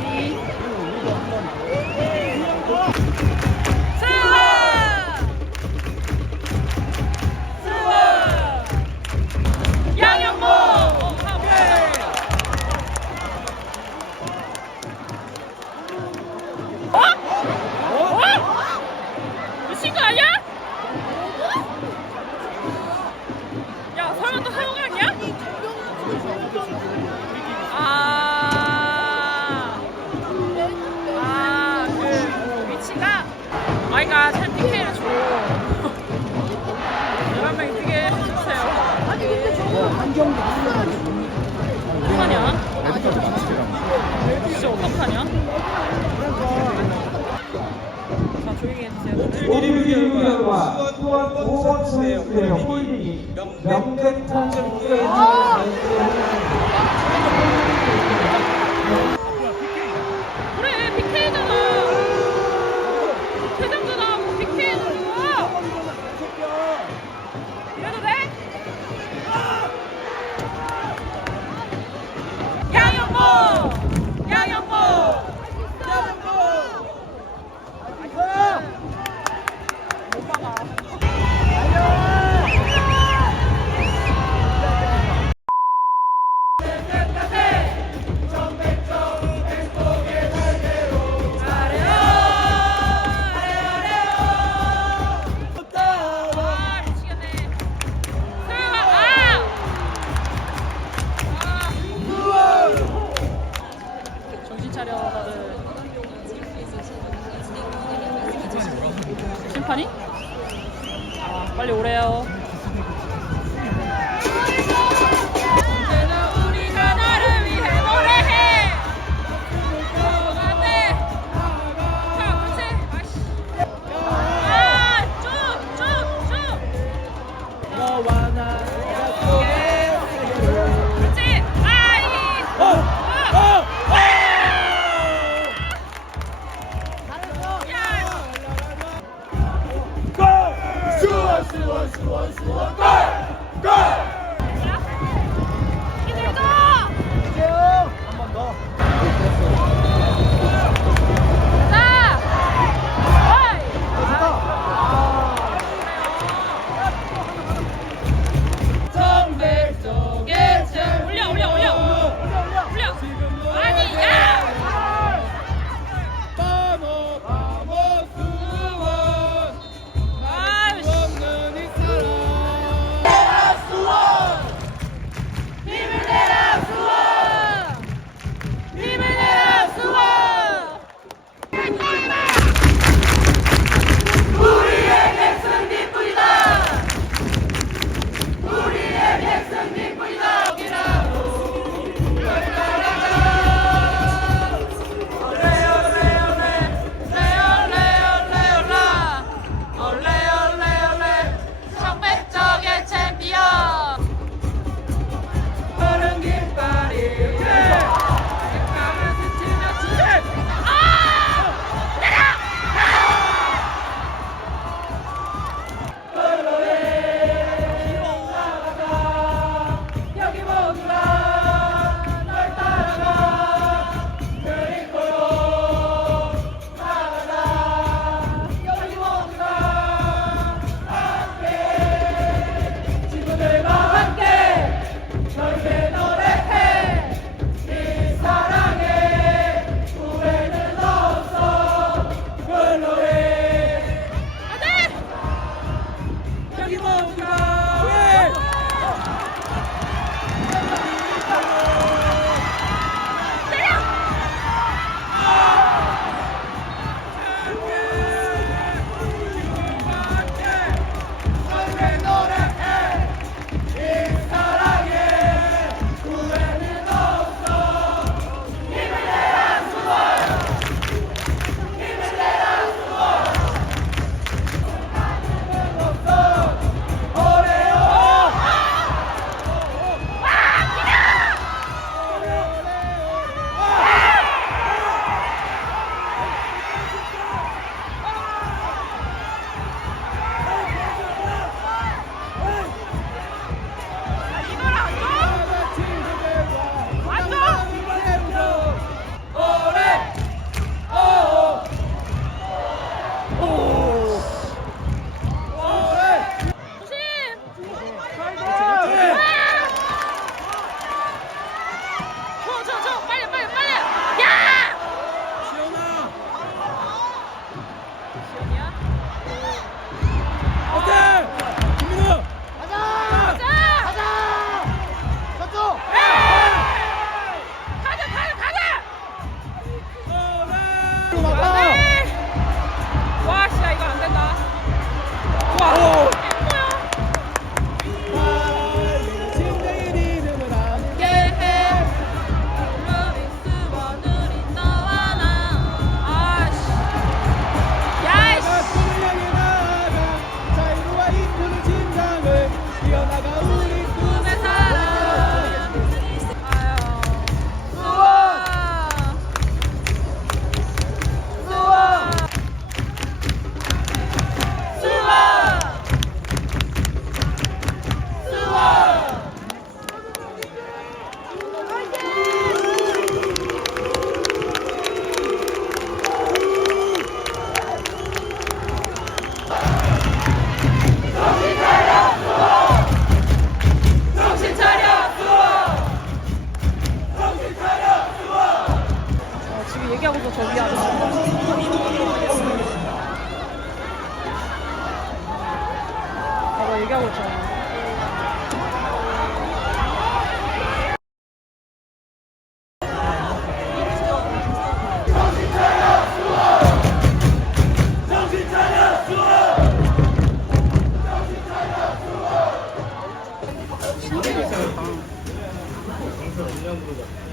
Thank you. 어떡하냐? 레드카드 만치기라. 진짜 어떡하냐? 자, 조용히 해주세요. 오늘기와 수원 보원 선수의 홀딩이 명백한 승리를 여기